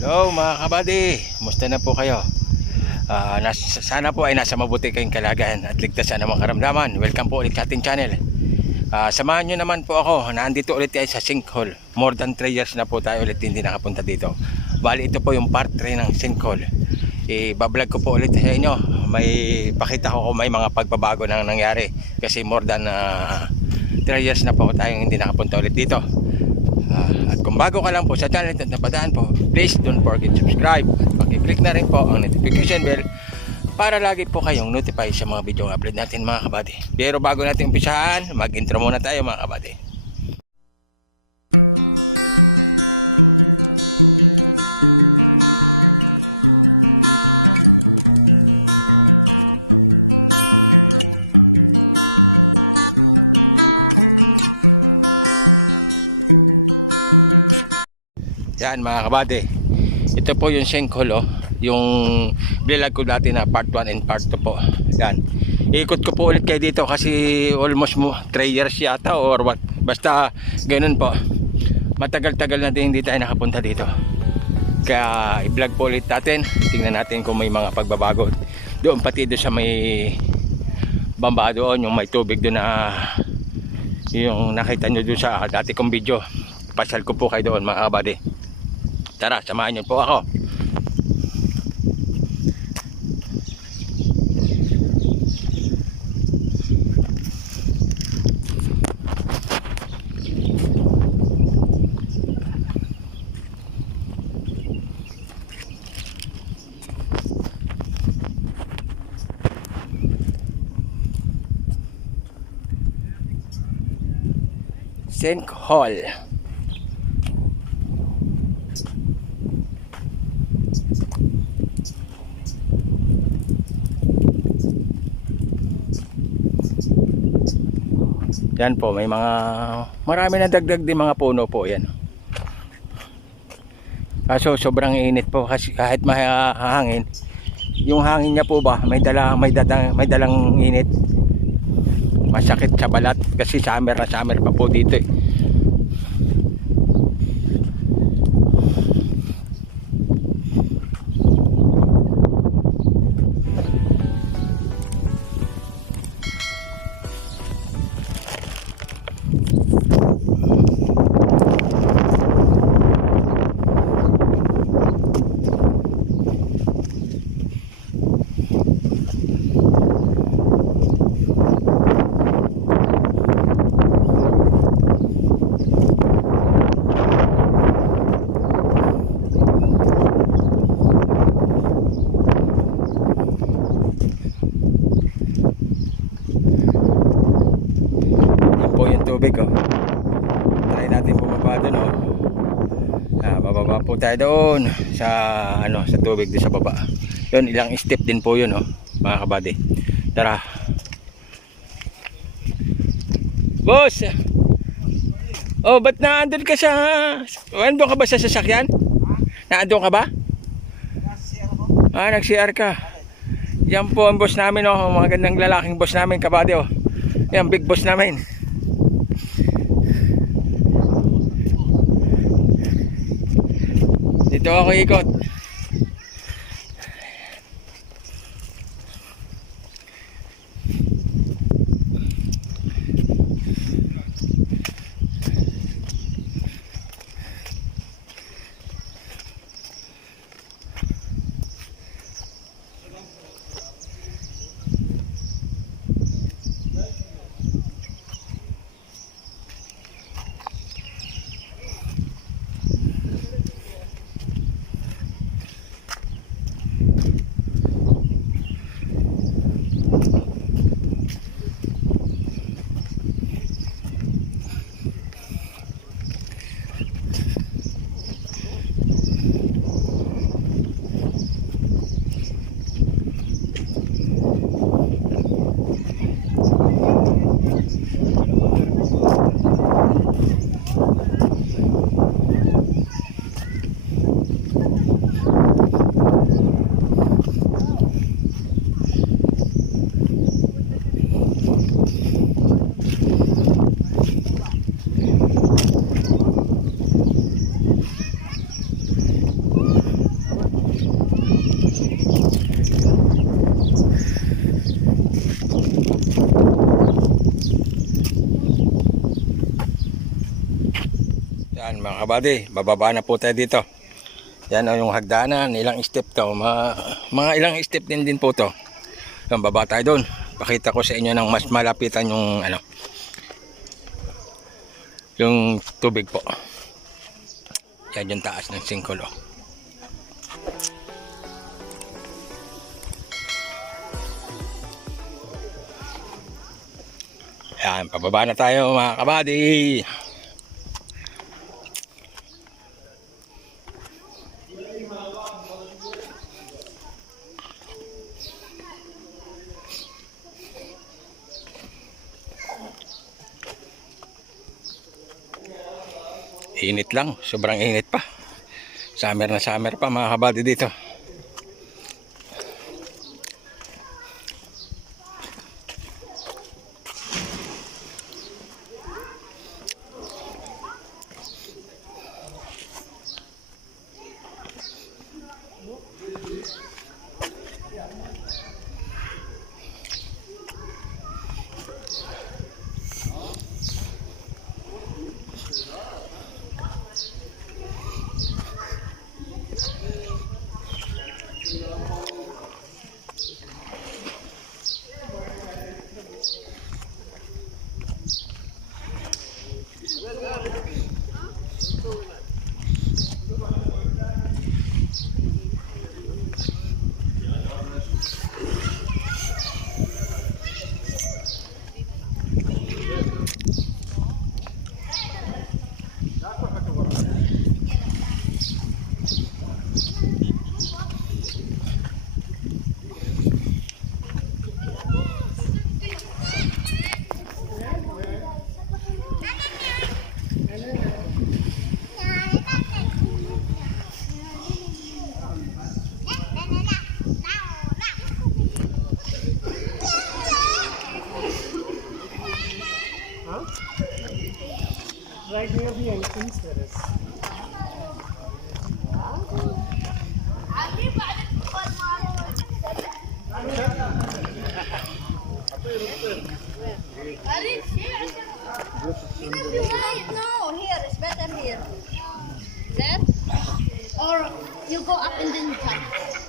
Hello mga kabady, kumusta na po kayo? Sana po ay nasa mabuti kayong kalagayan at ligtas sa anumang karamdaman. Welcome po ulit sa ating channel. Samahan nyo naman po ako. Nandito ulit tayo sa sinkhole. More than 3 years na po tayo ulit hindi nakapunta dito. Bali ito po yung part 3 ng sinkhole. Bablog ko po ulit sa inyo. May pakita ko kung may mga pagbabago na nangyari. Kasi more than 3 years na po tayong hindi nakapunta ulit dito. At kung bago ka lang po sa channel at napadaan po, please don't forget to subscribe at pakiclick na rin po ang notification bell para lagi po kayong notify sa mga video upload natin mga kabady. Pero bago natin umpisahan, mag-intro muna tayo mga kabady. Yan mga kabady, ito po yung sinkhole yung vlog ko dati na part 1 and part 2 po. Yan, ikot ko po ulit kayo dito kasi almost 3 years yata or what, basta ganun po, matagal-tagal na din hindi tayo nakapunta dito. Kaya i-vlog po ulit natin, tingnan natin kung may mga pagbabago doon, pati doon sa may bamba doon, yung may tubig doon na yung nakita nyo doon sa dati kong video. Pasyal ko po kayo doon mga kabady. Tara, samahan niyo po ako. Sinkhole. Yan po, may marami na dagdag din mga puno po yan. Kaso sobrang init po kasi kahit mahangin, yung hangin niya po ba may dalang init. Masakit sa balat kasi summer pa po dito eh. Tubig try natin bumaba doon bababa po tayo doon sa sa tubig doon sa baba. Yun, ilang step din po yun mga kabady. Tara boss. Ba't naandun ka sa andun ka ba sa sasakyan? Naandun ka ba? Nag-CR ka. Yan po ang boss namin mga gandang lalaking boss namin kabady yan, big boss namin. Dito ako ikot. mga kabady, bababa na po tayo dito. Yan o yung hagdanan, ilang step to, mga ilang step din po to. Yung baba tayo doon. Pakita ko sa inyo ng mas malapitan yung ano, yung tubig po. Yan yung taas ng singkolo. Yan, pababa na tayo mga kabady. Init lang, sobrang init pa. Summer na summer pa mga kabady dito. Right near the entrance there is. No, here it's better here. There, or you go up and then jump.